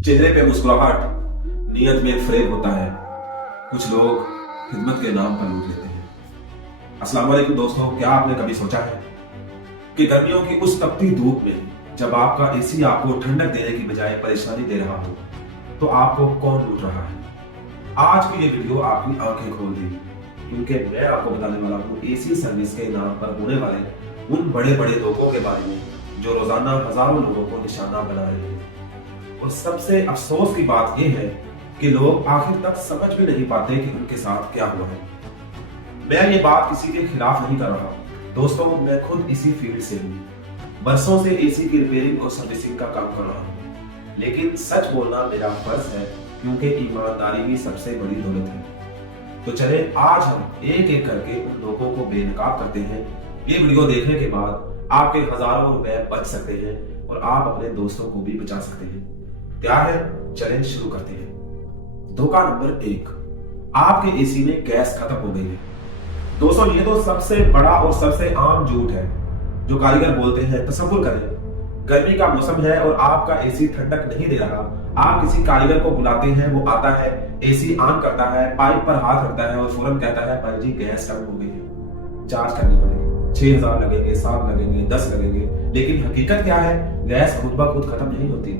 चेहरे पे मुस्कुराहट, नीयत में फरेब होता है। कुछ लोग खिदमत के नाम पर लूट लेते हैं। अस्सलाम वालेकुम दोस्तों, क्या आपने कभी सोचा है कि गर्मियों की उस तपती धूप में जब आपका एसी आपको ठंडक देने की बजाय परेशानी दे रहा हो, तो आपको कौन लूट रहा है? आज की ये वीडियो आपकी आंखें खोल देगी, क्योंकि मैं आपको बताने वाला हूँ एसी सर्विस के नाम पर होने वाले उन बड़े बड़े धोखों के बारे में जो रोजाना हजारों लोगों को निशाना बना रहे हैं। और सबसे अफसोस की बात यह है कि लोग आखिर तक समझ भी नहीं पाते कि उनके साथ क्या हुआ है। मैं ये बात किसी के खिलाफ नहीं कर रहा दोस्तों, मैं खुद इसी फील्ड से हूँ। बरसों से एसी की रिपेयरिंग और सर्विसिंग का काम कर रहा हूँ, लेकिन सच बोलना मेरा फर्ज है, क्योंकि ईमानदारी ही सबसे बड़ी दौलत है। तो चले आज हम एक एक करके उन लोगों को बेनकाब करते हैं। ये वीडियो देखने के बाद आपके हजारों रुपए बच सकते हैं और आप अपने दोस्तों को भी बचा सकते हैं। तैयार है? चलें शुरू करते हैं। धोखा नंबर 1, आपके एसी में गैस खत्म हो गई है। दोस्तों, ये तो सबसे बड़ा और सबसे आम झूठ है जो कारीगर बोलते हैं। तसव्वुर करें, गर्मी का मौसम है और आपका एसी ठंडक नहीं दे रहा। आप किसी कारीगर को बुलाते हैं, वो आता है, एसी ऑन करता है, पाइप पर हाथ रखता है और फौरन कहता है, भाई जी गैस कम हो गई है, चार्ज करनी पड़ेगी, 6000 लगेंगे, 7 लगेंगे, 10 लगेंगे। लेकिन हकीकत क्या है? गैस खुद ब खुद खत्म नहीं होती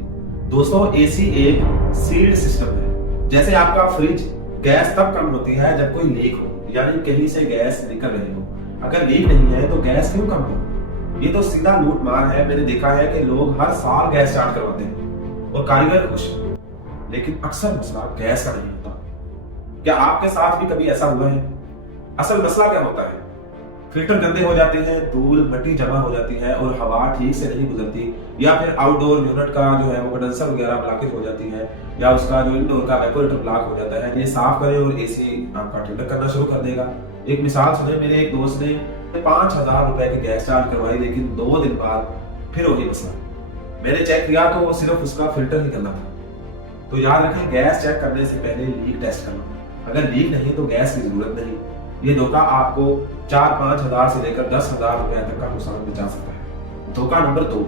दोस्तों। एसी एक सील्ड सिस्टम है। जैसे आपका फ्रिज, गैस तब कम होती है जब कोई लीक हो, यानी कहीं से गैस निकल रही हो। अगर लीक नहीं है तो गैस क्यों कम हो? ये तो सीधा लूट मार है। मैंने देखा है कि लोग हर साल गैस चार्ज करवाते हैं और कारीगर खुश, लेकिन अक्सर मसला गैस का नहीं होता। क्या आपके साथ भी कभी ऐसा हुआ है? असल मसला क्या होता है? फिल्टर गंदे हो जाते हैं, धूल मिट्टी जमा हो जाती है और हवा ठीक से नहीं गुजरती, या फिर आउटडोर यूनिट का जो है वो कंडेंसर वगैरह ब्लॉकेज हो जाती है, या उसका जो इंडोर का वेपोरेटर ब्लॉक हो जाता है। ये साफ करें और एसी आपका ठंडक करना शुरू कर देगा। एक मिसाल सुने, मेरे एक दोस्त ने 5000 रुपए की गैस चार्ज करवाई, लेकिन 2 दिन बाद फिर वही मसला। मैंने चेक किया तो वो सिर्फ उसका फिल्टर ही करना था। तो याद रखें, गैस चेक करने से पहले लीक टेस्ट करना। अगर लीक नहीं तो गैस की जरूरत नहीं। ये धोखा आपको 4-5 हजार से लेकर 10,000 रुपए तक का नुकसान बचा सकता है। धोखा नंबर 2,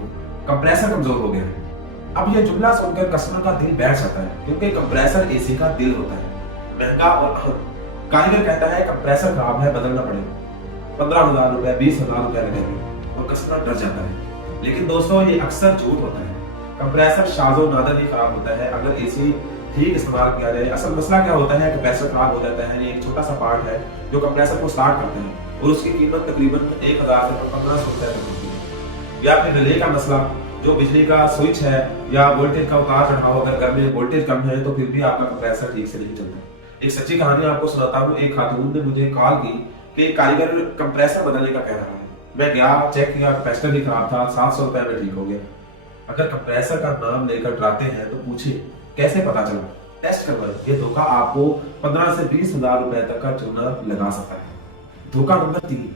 कंप्रेसर कमजोर हो गया है। अब ये जुमला सुनकर कस्टमर का दिल बैठ जाता है, क्योंकि कंप्रेसर एसी का दिल होता है, महंगा और अहम। कारीगर कहता है कंप्रेसर खराब है, बदलना पड़ेगा, 15,000 रुपए, 20,000 रुपए लगेंगे, और कस्टमर डर जाता है। लेकिन दोस्तों, ये अक्सर झूठ होता है। कंप्रेसर शाज़ो नादर ही खराब होता है अगर एसी ठीक इस्तेमाल किया जाए। असल मसला क्या होता है? कंप्रेसर खराब हो जाता है। ये एक छोटा सा पार्ट है जो कंप्रेसर को स्टार्ट करते हैं, और उसकी कीमत तकरीबन 1000 से 1500 रुपए तक होती है। या फिर रिले का मसला, जो बिजली का स्विच है या वोल्टेज का उतार चढ़ाव, अगर घर में वोल्टेज कम है तो फिर भी आपका कंप्रेसर ठीक से नहीं चलता। एक सच्ची कहानी आपको सुनाता हूँ। एक खातून ने मुझे कॉल की कि कारीगर कंप्रेसर बदलने का कह रहा है। मैं गया, चेक किया, कैपेसिटर भी खराब था, 700 रुपए में ठीक हो गया। अगर कंप्रेसर का नाम लेकर डराते हैं तो पूछिए कैसे पता चला? टेस्ट करवाएं। ये धोखा आपको 15 से 20,000 रुपए तक का चूना लगा सकता है। धोखा नंबर 3,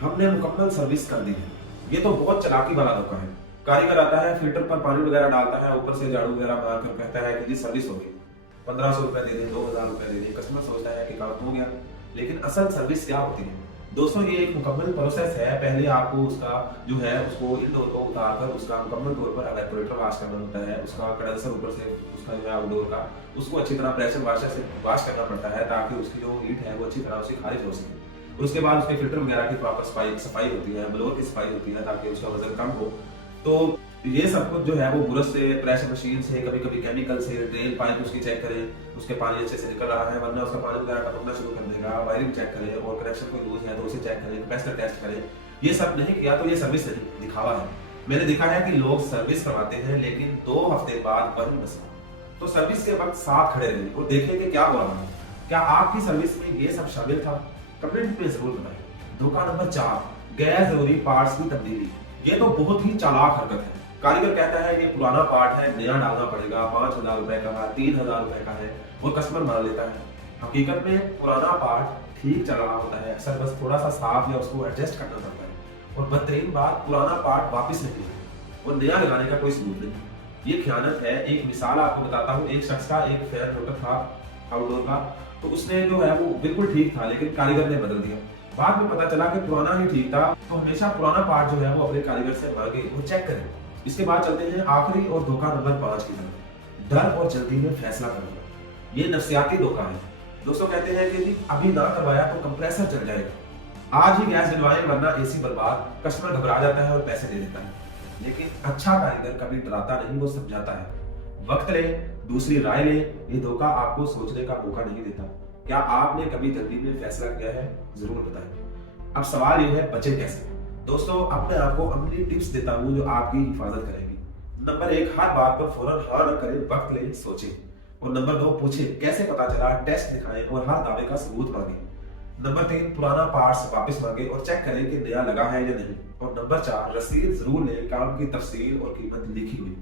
हमने मुकम्मल सर्विस कर दी है। ये तो बहुत चालाकी वाला धोखा है। कारीगर आता है, फिल्टर पर पानी वगैरह डालता है, ऊपर से झाड़ू वगैरह मारकर कहता है कि जी सर्विस हो गई, 1500 रुपए दे दें, 2000 रुपए दे दें। कस्टमर सोचता है कि काम हो गया, लेकिन असल सर्विस क्या होती है दोस्तों? ये एक मुकम्मल प्रोसेस है। पहले आपको उसका जो है उसको इंडोर को उतारकर उसका मुकम्मल तौर पर इवेपोरेटर वॉश करना होता है, उसका कंडेंसर ऊपर से उसका जो है आउटडोर का, उसको अच्छी तरह प्रेशर वॉशर से वॉश करना पड़ता है, ताकि उसकी जो हीट है वो अच्छी तरह से खारिज हो सके। उसके बाद उसके फिल्टर वगैरह की प्रॉपर सफाई होती है, ब्लोअर की सफाई होती है, ताकि उसका वजन कम हो। तो ये सब कुछ जो है वो ब्रश से, प्रेशर मशीन से, कभी कभी केमिकल से, ड्रेन पाइप उसकी चेक करें, उसके पानी अच्छे से निकल रहा है, वरना उसका पानी वगैरह टपकना शुरू कर देगा। वायरिंग चेक करें, और कनेक्शन कोई लूज है तो उसे चेक करें, कैपेसिटर टेस्ट करें। ये सब नहीं किया तो ये सर्विस नहीं, दिखावा है। मैंने देखा है कि लोग सर्विस करवाते हैं, लेकिन 2 हफ्ते बाद वही मसला। तो सर्विस के वक्त साथ खड़े रहिए और देखें कि क्या हो रहा है। क्या आपकी सर्विस में ये सब शामिल था? कमेंट में जरूर बताएं। धोखा नंबर 4, गैर जरूरी पार्ट्स की तब्दीली। ये तो बहुत ही चालाक हरकत है। कारीगर कहता है ये पुराना पार्ट है, नया डालना पड़ेगा, 5000 रुपए का है, 3000 रुपए का है, और कस्टमर मान लेता है। हकीकत में पुराना पार्ट ठीक चल रहा होता है, अक्सर बस थोड़ा सा साफ या उसको एडजस्ट करना पड़ता है। और बदतरीन बात, पुराना पार्ट वापस नहीं है और नया लगाने का कोई सबूत नहीं। ये खयानत है। एक मिसाल आपको बताता हूँ। एक शख्स का एक फैन रोटर था आउटडोर का, तो उसने जो है वो बिल्कुल ठीक था, लेकिन कारीगर ने बदल दिया। बाद में पता चला कि पुराना ही ठीक था। तो हमेशा पुराना पार्ट जो है वो अपने कारीगर से मांगे और चेक करें। इसके बाद चलते हैं आखिरी और धोखा नंबर 5 की तरफ। डर और जल्दी में फैसला करना, ये नफ्सियाती धोखा है। दोस्तों कहते हैं कि जी अभी ना करवाया तो कंप्रेसर जल जाएगा, आज ही गैस डलवाएं वरना एसी बर्बाद। कस्टमर घबरा जाता है और पैसे दे देता है। लेकिन अच्छा कारीगर कभी डराता नहीं, वो समझाता है। वक्त ले, दूसरी राय ले, ये धोखा आपको सोचने का मौका नहीं देता। क्या आपने कभी जल्दी में फैसला किया है? जरूर बताएं। अब सवाल ये है, बचे कैसे? दोस्तों अब मैं आपको अमली टिप्स देता हूँ जो आपकी हिफाजत करेंगी। नंबर 1, हर बात पर फौरन हाँ न करें, वक्त ले, सोचें। और नंबर 2, पूछे कैसे पता चला, टेस्ट दिखाएं और हर दावे का सबूत मांगे। नंबर 3, पुराना पार्ट्स वापस मांगे और चेक करें कि नया लगा है या नहीं। और नंबर 4, रसीद जरूर लें, काम की तफसील और कीमत लिखी हुई।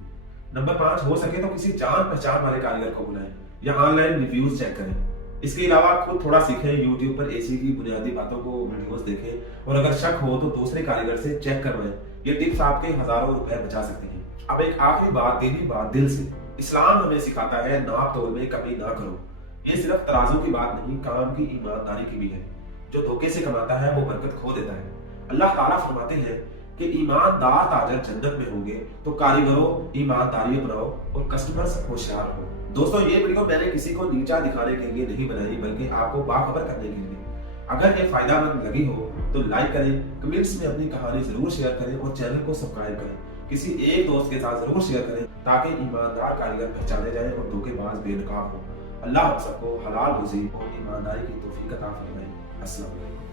नंबर 5, हो सके तो किसी जान पहचान वाले कारीगर को बुलाएं या ऑनलाइन रिव्यूज चेक करें। इसके अलावा खुद थोड़ा सीखें, यूट्यूब पर एसी की बुनियादी बातों को वीडियोस देखें और अगर शक हो तो दूसरे कारीगर से चेक करवाएं। ये टिप्स आपके हजारों रुपए बचा सकते हैं। अब एक आखिरी बात, दीनी बात दिल से। इस्लाम हमें सिखाता है नाप तोल में कमी ना करो। ये सिर्फ तराजू की बात नहीं, काम की ईमानदारी की भी है। जो धोखे से कमाता है वो बरकत खो देता है। अल्लाह ताला फरमाते हैं कि ईमानदार ताजर जन्नत में होंगे, तो कारीगरों ईमानदारी अपनाओ और कस्टमर्स होशियार हो। दोस्तों ये वीडियो मैंने किसी को नीचा दिखाने के लिए नहीं बनाई, बल्कि आपको बाखबर करने के लिए। अगर ये फायदेमंद लगी हो तो लाइक करें, कमेंट्स में अपनी कहानी जरूर शेयर करें और चैनल को सब्सक्राइब करें। किसी एक दोस्त के साथ जरूर शेयर करें ताकि ईमानदार कारीगर पहचाने जाएं और धोखेबाज बेनकाब हो। अल्लाह हम सबको हलाल रुज़ी और ईमानदारी की तौफीक अता फरमाए। अस्सलाम वालेकुम।